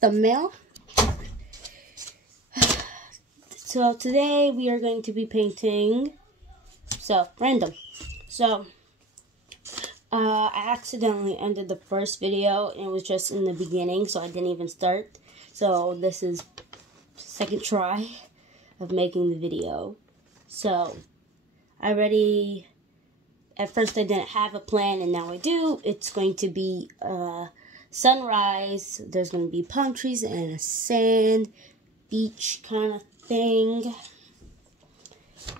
thumbnail. So today we are going to be painting, random. I accidentally ended the first video and it was just in the beginning, so I didn't even start. So this is second try of making the video. So at first I didn't have a plan and now I do. It's going to be sunrise. There's going to be palm trees and a sand beach kind of thing.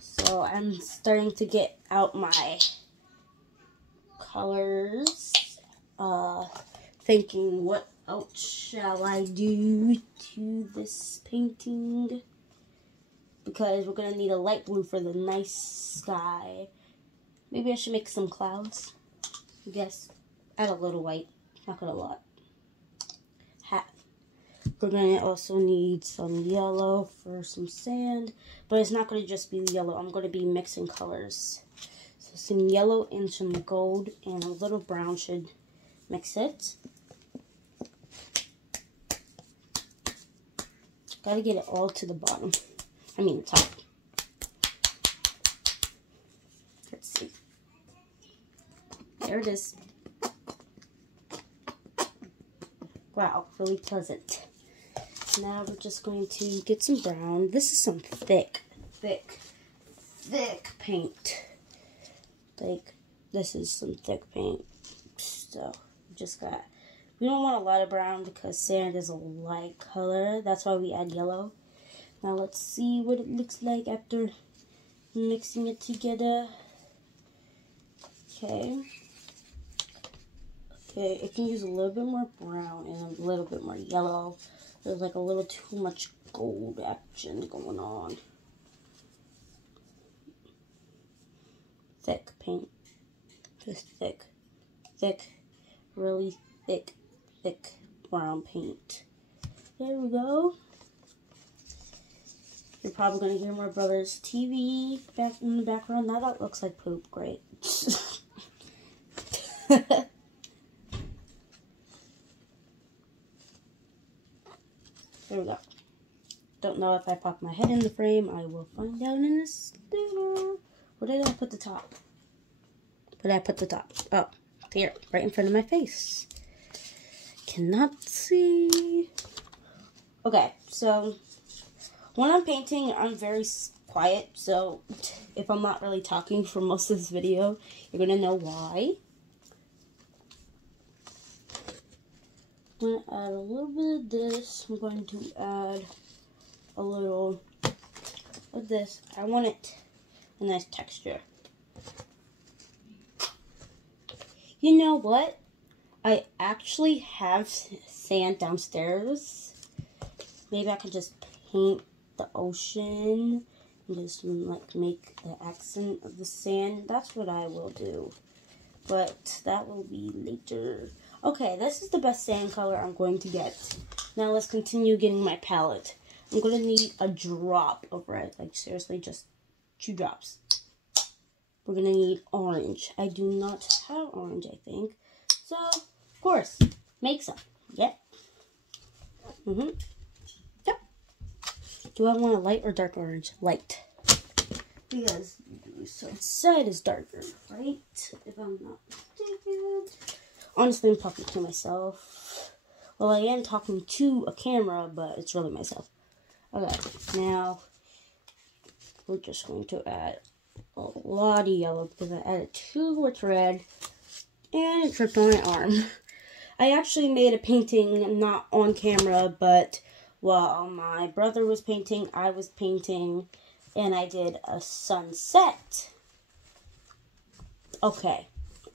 So I'm starting to get out my colors, thinking what else shall I do to this painting, because we're going to need a light blue for the nice sky. Maybe I should make some clouds, I guess. Add a little white, not a lot. We're going to also need some yellow for some sand, but it's not going to just be yellow. I'm going to be mixing colors. So some yellow and some gold and a little brown should mix it. Got to get it all to the bottom. I mean the top. Let's see. There it is. Wow, really pleasant. Now we're just going to get some brown. This is some thick paint. Like, this is some thick paint. So, we don't want a lot of brown because sand is a light color. That's why we add yellow. Now let's see what it looks like after mixing it together. Okay, it can use a little bit more brown and a little bit more yellow. There's like a little too much gold action going on. Thick paint. Just thick, really thick brown paint. There we go. You're probably going to hear my brother's TV back in the background. Now that looks like poop. Great. There we go. Don't know if I pop my head in the frame. I will find out in a second. Where did I put the top? Where did I put the top? Oh, here, right in front of my face. Cannot see. Okay, so when I'm painting, I'm very quiet. So if I'm not really talking for most of this video, you're gonna know why. I'm going to add a little bit of this. I'm going to add a little of this. I want it a nice texture. You know what? I actually have sand downstairs. Maybe I could just paint the ocean and just like make the accent of the sand. That's what I will do. But that will be later. Okay, this is the best sand color I'm going to get. Now let's continue getting my palette. I'm going to need a drop of red. Like seriously, just 2 drops. We're going to need orange. I do not have orange, I think. So, of course, make some. Yep. Yep. Do I want a light or dark orange? Light. Because so side is darker, right? If I'm not mistaken. Honestly, I'm talking to myself. Well, I am talking to a camera, but it's really myself. Okay, now we're just going to add a lot of yellow because I added too much red and it dripped on my arm. I actually made a painting not on camera, but while my brother was painting, I was painting, and I did a sunset. Okay.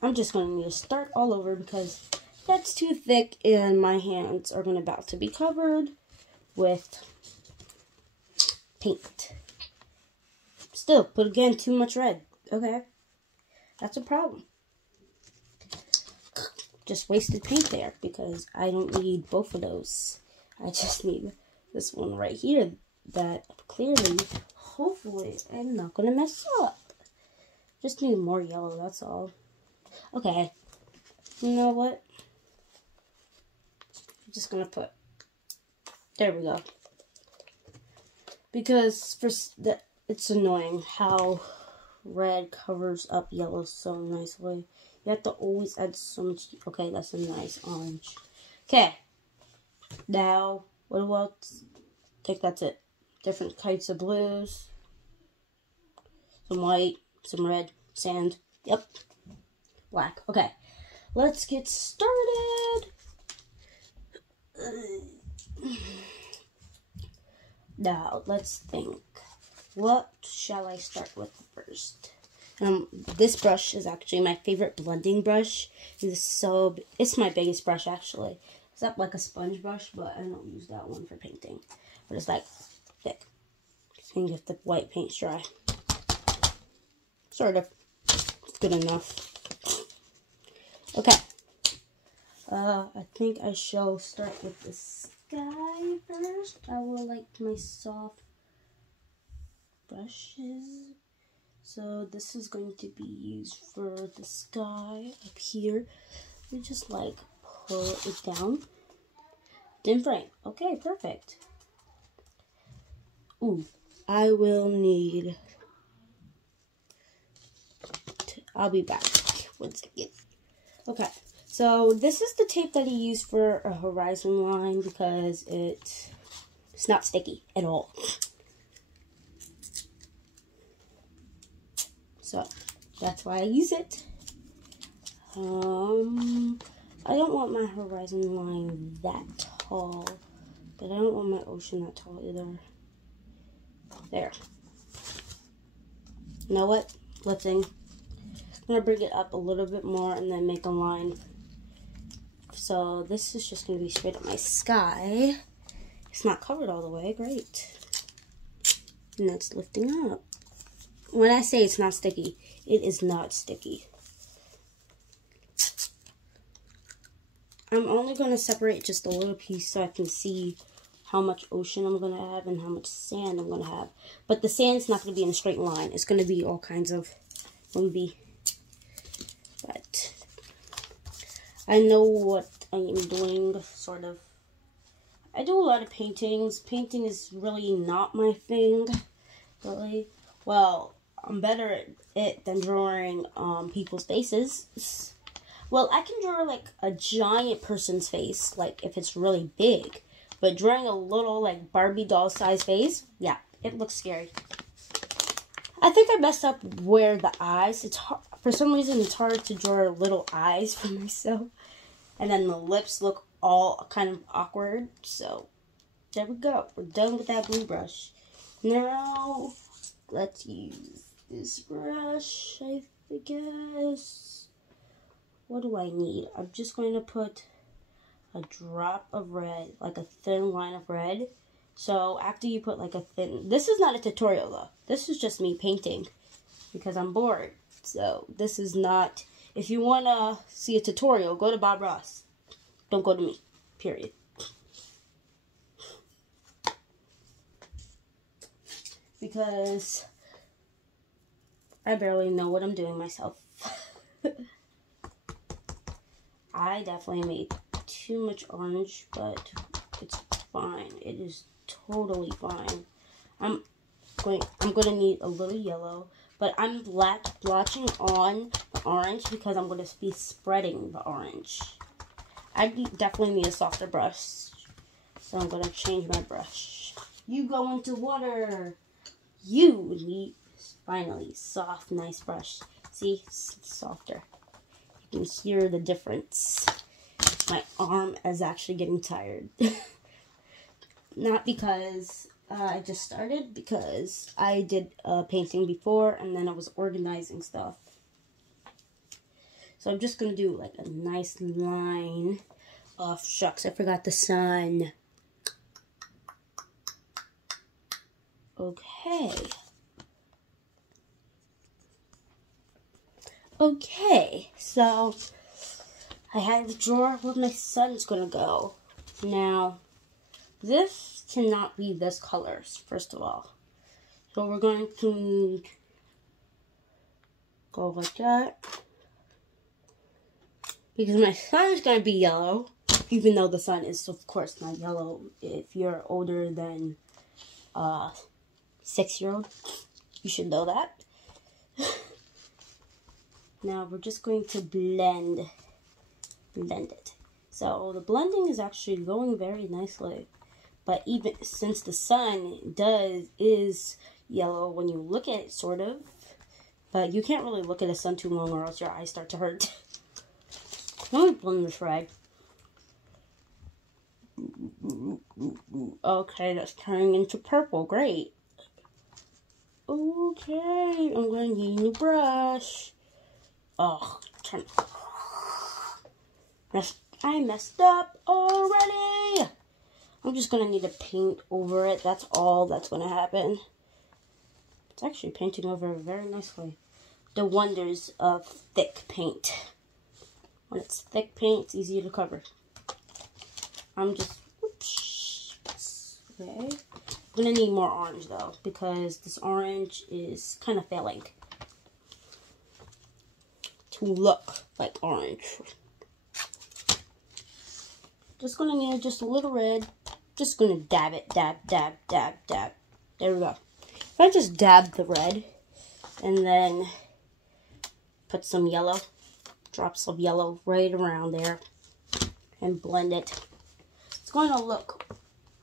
I'm just going to need to start all over because that's too thick and my hands are about to be covered with paint. Still, but again, too much red. Okay. That's a problem. Just wasted paint there because I don't need both of those. I just need this one right here that clearly, hopefully, I'm not going to mess up. Just need more yellow, that's all. Okay, you know what? I'm just gonna put There we go. Because it's annoying how red covers up yellow so nicely. You have to always add so much. Okay, that's a nice orange. Okay. Now, what else? I think that's it. Different types of blues. Some white, some red, sand. Yep. Black. Okay. Let's get started. Now, let's think. What shall I start with first? This brush is actually my favorite blending brush. It's my biggest brush, actually. It's not like a sponge brush, but I don't use that one for painting. But it's like thick. So you can get the white paint dry. Sort of. It's good enough. Okay. I think I shall start with the sky first. I will like my soft brushes. So this is going to be used for the sky up here. We just like pull it down. Dim frame. Okay, perfect. Ooh, I will need. I'll be back. 1 second. Okay, so this is the tape that I use for a horizon line because it's not sticky at all. So that's why I use it. I don't want my horizon line that tall, but I don't want my ocean that tall either. There. You know what? Lifting. I'm going to bring it up a little bit more and then make a line. So this is just going to be straight up my sky. It's not covered all the way. Great. And it's lifting up. When I say it's not sticky, it is not sticky. I'm only going to separate just a little piece so I can see how much ocean I'm going to have and how much sand I'm going to have. But the sand's not going to be in a straight line. It's going to be all kinds of wavy. But I know what I am doing, sort of. I do a lot of paintings. Painting is really not my thing, really. Well, I'm better at it than drawing people's faces. Well, I can draw like a giant person's face, like if it's really big. But drawing a little like Barbie doll size face, yeah, it looks scary. I think I messed up where the eyes, it's hard, for some reason it's hard to draw little eyes for myself. And then the lips look all kind of awkward. So, there we go. We're done with that blue brush. Now, let's use this brush, I guess. What do I need? I'm just going to put a drop of red, like a thin line of red. So after you put like a thin, this is not a tutorial though. This is just me painting because I'm bored. So this is not, if you want to see a tutorial, go to Bob Ross. Don't go to me, period. Because I barely know what I'm doing myself. I definitely made too much orange, but it's fine. It is totally fine. I'm gonna need a little yellow, but I'm blotching on the orange because I'm gonna be spreading the orange. I definitely need a softer brush, so I'm gonna change my brush. You go into water. You need finally soft, nice brush. See, it's softer. You can hear the difference. My arm is actually getting tired. Not because I just started, because I did painting before and then I was organizing stuff. So I'm just going to do like a nice line. Oh, shucks, I forgot the sun. Okay. Okay, so I had to draw where my sun's gonna go. Now, this cannot be this color, first of all. So we're going to go like that. Because my sun is gonna be yellow. Even though the sun is, of course, not yellow. If you're older than 6-year-old, you should know that. Now we're just going to blend it. So the blending is actually going very nicely. But even since the sun is yellow when you look at it, sort of. But you can't really look at the sun too long or else your eyes start to hurt. Let me blend this red. Okay, that's turning into purple. Great. Okay, I'm going to need a new brush. Oh, I messed up already. I'm just going to need to paint over it. That's all that's going to happen. It's actually painting over very nicely. The wonders of thick paint. When it's thick paint, it's easier to cover. I'm just, oops, okay. I'm going to need more orange though, because this orange is kind of failing to look like orange. Just going to need just a little red. Just going to dab it, dab. There we go. If I just dab the red and then put some yellow, drops of yellow right around there and blend it, it's going to look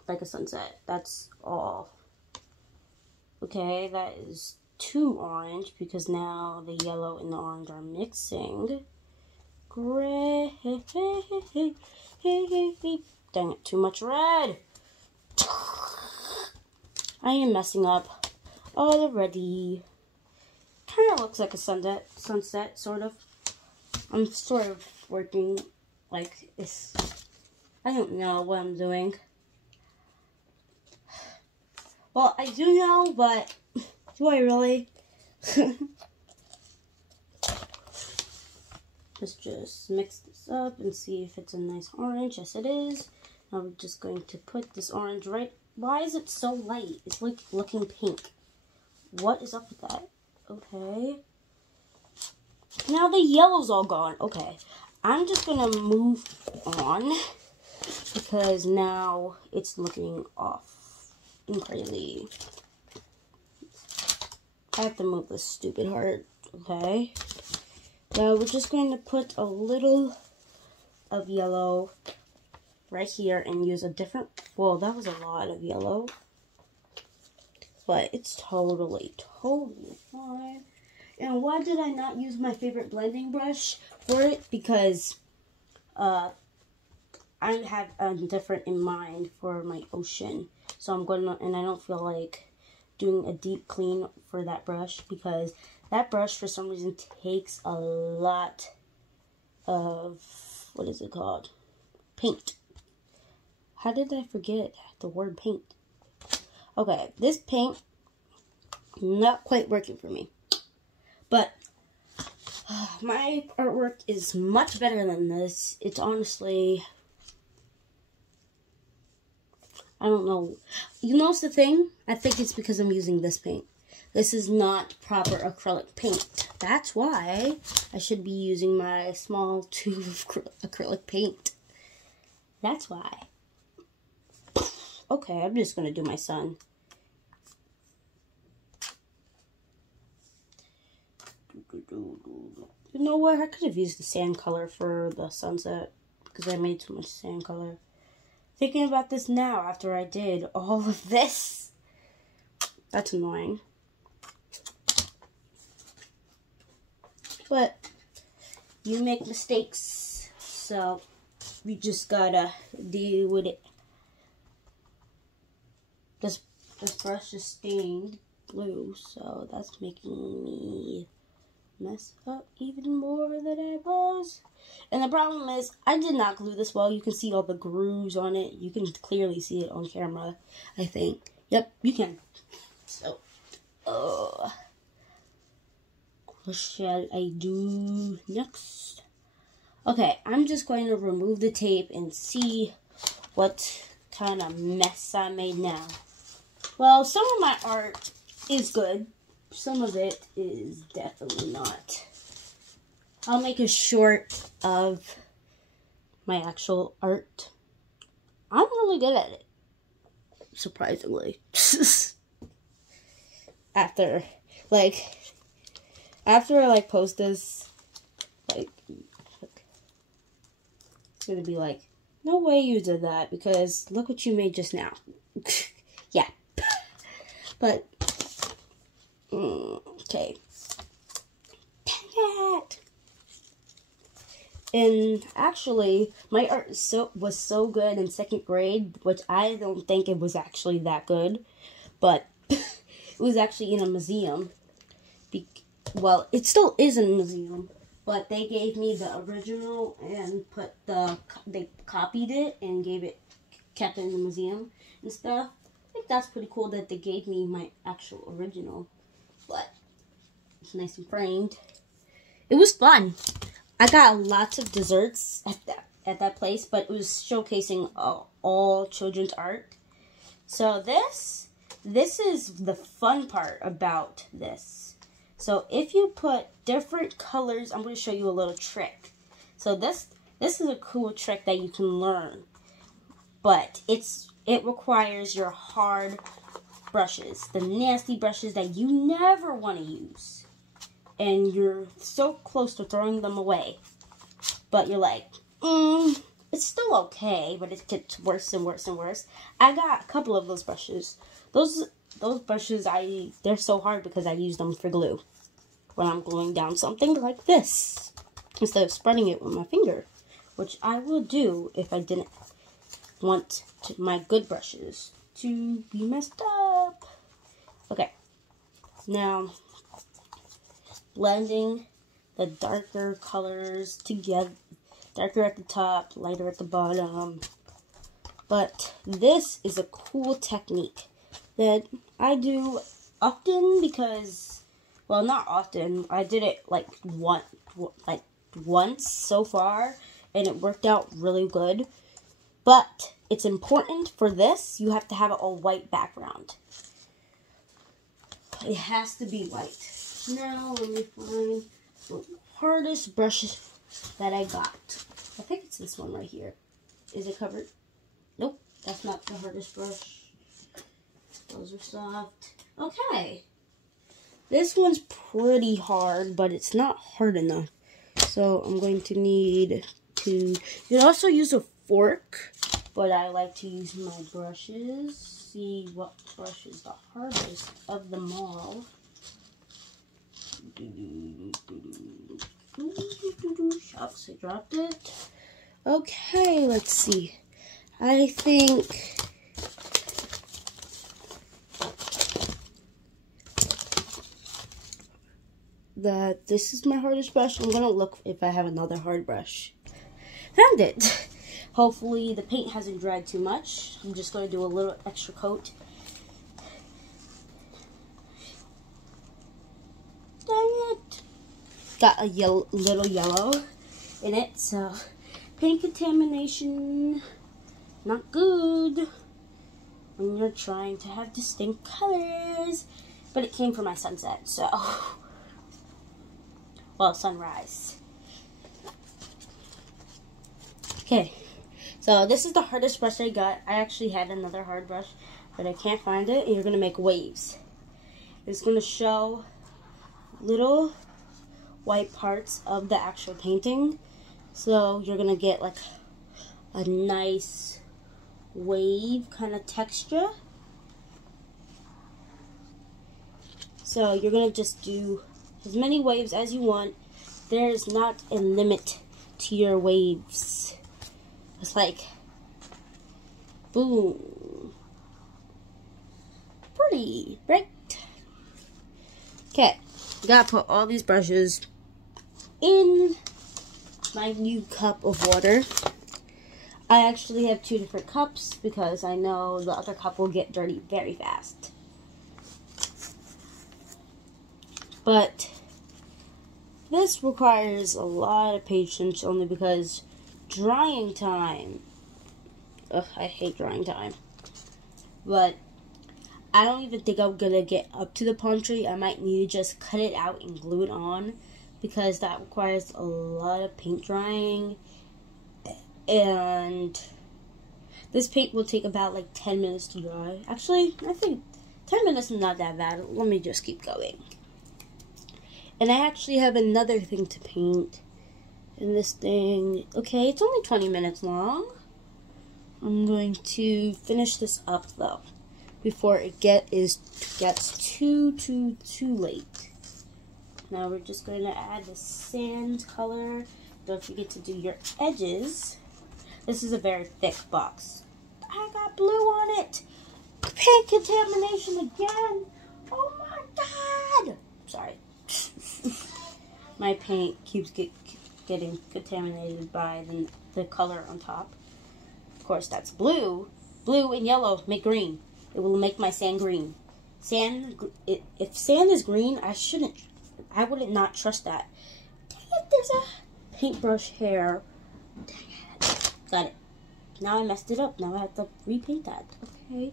like a sunset. That's all. Okay, that is too orange because now the yellow and the orange are mixing. Great. Dang it, too much red. I am messing up already. Kind of looks like a sunset, sort of. I'm sort of working like this. I don't know what I'm doing. Well, I do know, but do I really? Let's just mix this up and see if it's a nice orange. Yes, it is. Now we're just going to put this orange right. Why is it so light? It's like looking pink. What is up with that? Okay. Now the yellow's all gone. Okay. I'm just going to move on because now it's looking off and crazy. I have to move this stupid heart. Okay. Now we're just going to put a little of yellow right here and use a different, well, that was a lot of yellow, but it's totally fine. And why did I not use my favorite blending brush for it? Because I have a different in mind for my ocean. So I'm going to, and I don't feel like doing a deep clean for that brush because that brush for some reason takes a lot of, what is it called? Paint. How did I forget the word paint? Okay, this paint, not quite working for me. But my artwork is much better than this. It's honestly, I don't know. You know what's the thing? I think it's because I'm using this paint. This is not proper acrylic paint. That's why I should be using my small tube of acrylic paint. That's why. Okay, I'm just going to do my sun. You know what? I could have used the sand color for the sunset because I made too much sand color. Thinking about this now after I did all of this. That's annoying. But you make mistakes, so we just gotta deal with it. This brush is stained blue, so that's making me mess up even more than I was. And the problem is, I did not glue this well. You can see all the grooves on it. You can clearly see it on camera, I think. Yep, you can. So, what shall I do next? Okay, I'm just going to remove the tape and see what kind of mess I made now. Well, some of my art is good. Some of it is definitely not. I'll make a short of my actual art. I'm really good at it, surprisingly. after I post this, like, it's gonna be like, no way you did that, because look what you made just now. Yeah. But okay. Dang it. And actually, my art was so good in 2nd grade, which I don't think it was actually that good, but it was actually in a museum. Well, it still is in a museum, but they gave me the original and they copied it and kept it in the museum and stuff. I think that's pretty cool that they gave me my actual original, but it's nice and framed. It was fun. I got lots of desserts at that place, but it was showcasing all children's art. So this is the fun part about this. So if you put different colors, I'm going to show you a little trick. So this is a cool trick that you can learn, but it requires your hard brushes, the nasty brushes that you never want to use. And you're so close to throwing them away. But you're like, it's still okay, but it gets worse and worse and worse. I got a couple of those brushes. Those brushes, they're so hard because I use them for glue. When I'm gluing down something like this, instead of spreading it with my finger, which I will do if I didn't want my good brushes to be messed up. Okay, now blending the darker colors together, darker at the top, lighter at the bottom. But this is a cool technique that I do often because, well, not often. I did it like once so far, and it worked out really good. But it's important for this, you have to have a white background. It has to be white. Now, let me find the hardest brushes that I got. I think it's this one right here. Is it covered? Nope, that's not the hardest brush. Those are soft. Okay. This one's pretty hard, but it's not hard enough. So I'm going to need to... You can also use a fork, but I like to use my brushes. See what brush is the hardest of them all. Oops, I dropped it. Okay, let's see. I think that this is my hardest brush. I'm gonna look if I have another hard brush. Found it. Hopefully the paint hasn't dried too much. I'm just gonna do a little extra coat. Dang it. Got a little yellow in it, so paint contamination, not good when you're trying to have distinct colors. But it came from my sunset, so, well, sunrise. Okay, so this is the hardest brush I got. I actually had another hard brush, but I can't find it, and you're gonna make waves. It's gonna show little white parts of the actual painting, so you're gonna get like a nice wave kind of texture. So you're gonna just do as many waves as you want. There's not a limit to your waves. It's like boom, pretty, right? Okay, gotta put all these brushes in my new cup of water. I actually have 2 different cups because I know the other cup will get dirty very fast. But this requires a lot of patience only because drying time. Ugh, I hate drying time. But I don't even think I'm gonna get up to the palm tree. I might need to just cut it out and glue it on because that requires a lot of paint drying. And this paint will take about like 10 minutes to dry. Actually, I think 10 minutes is not that bad. Let me just keep going. And I actually have another thing to paint. And this thing, okay, it's only 20 minutes long. I'm going to finish this up though, before it gets too late. Now we're just going to add the sand color. Don't forget to do your edges. This is a very thick box. I got blue on it. Paint contamination again. Oh my god. Sorry. My paint keeps getting contaminated by the color on top. Of course, that's blue. Blue and yellow make green. It will make my sand green. If sand is green, I wouldn't not trust that. Dang it, there's a paintbrush hair. Dang it. Got it. Now I messed it up. Now I have to repaint that. Okay.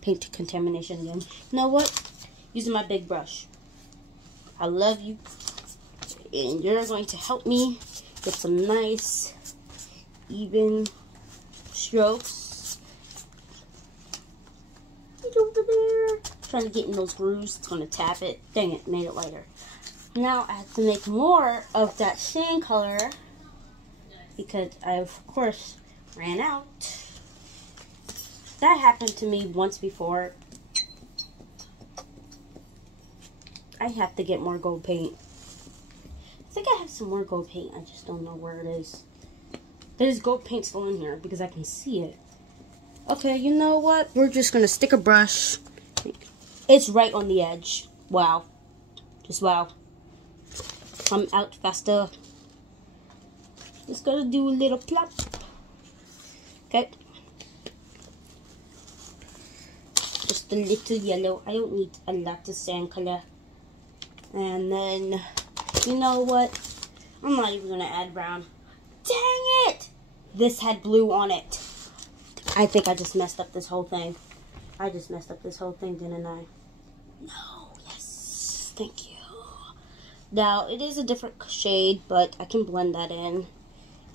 Paint contamination again. You know what? Using my big brush. I love you. And you're going to help me get some nice, even strokes. Get over there. Trying to get in those grooves. It's going to tap it. Dang it, made it lighter. Now I have to make more of that sand color because I, of course, ran out. That happened to me once before. I have to get more gold paint. I think I have some more gold paint. I just don't know where it is. There's gold paint still in here because I can see it. Okay, you know what? We're just going to stick a brush. It's right on the edge. Wow. Just wow. I'm out faster. Just going to do a little plop. Okay. Just a little yellow. I don't need a lot of sand color. And then, you know what? I'm not even going to add brown. Dang it! This had blue on it. I think I just messed up this whole thing. I just messed up this whole thing, didn't I? No. Yes. Thank you. Now, it is a different shade, but I can blend that in.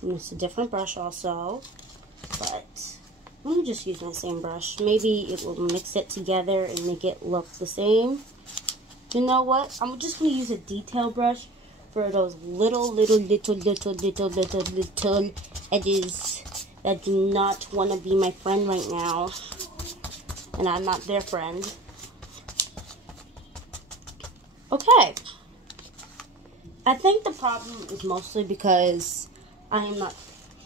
And it's a different brush also. But let me just use my same brush. Maybe it will mix it together and make it look the same. You know what? I'm just going to use a detail brush for those little edges that do not want to be my friend right now. And I'm not their friend. Okay. I think the problem is mostly because I am not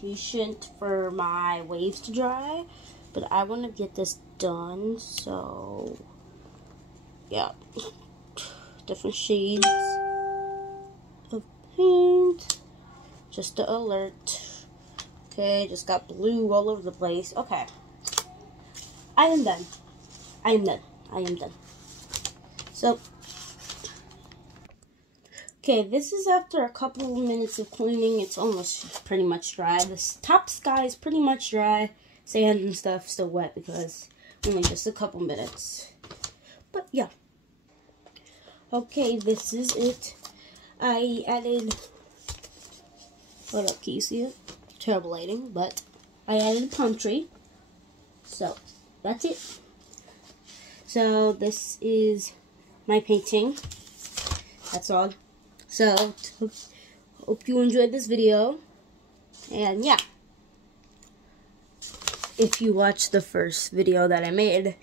patient for my waves to dry. But I want to get this done, so yeah. Different shades of paint. Just to alert. Okay, just got blue all over the place. Okay. I am done. I am done. I am done. So, okay, this is after a couple of minutes of cleaning. It's almost pretty much dry. This top sky is pretty much dry. Sand and stuff still wet because only just a couple minutes. But yeah. Okay, this is it. I added, hold up, can you see it? Terrible lighting, but I added a palm tree. So, that's it. So, this is my painting. That's all. So, hope you enjoyed this video. And yeah. If you watched the first video that I made,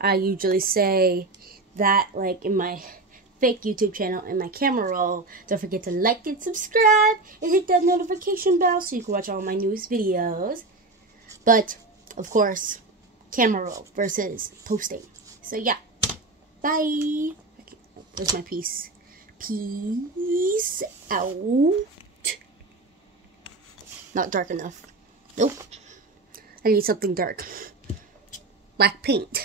I usually say that, like, in my fake YouTube channel and my camera roll. Don't forget to like and subscribe and hit that notification bell so you can watch all my newest videos. But, of course, camera roll versus posting. So, yeah. Bye. Okay, there's my piece. Peace out. Not dark enough. Nope. I need something dark. Black paint.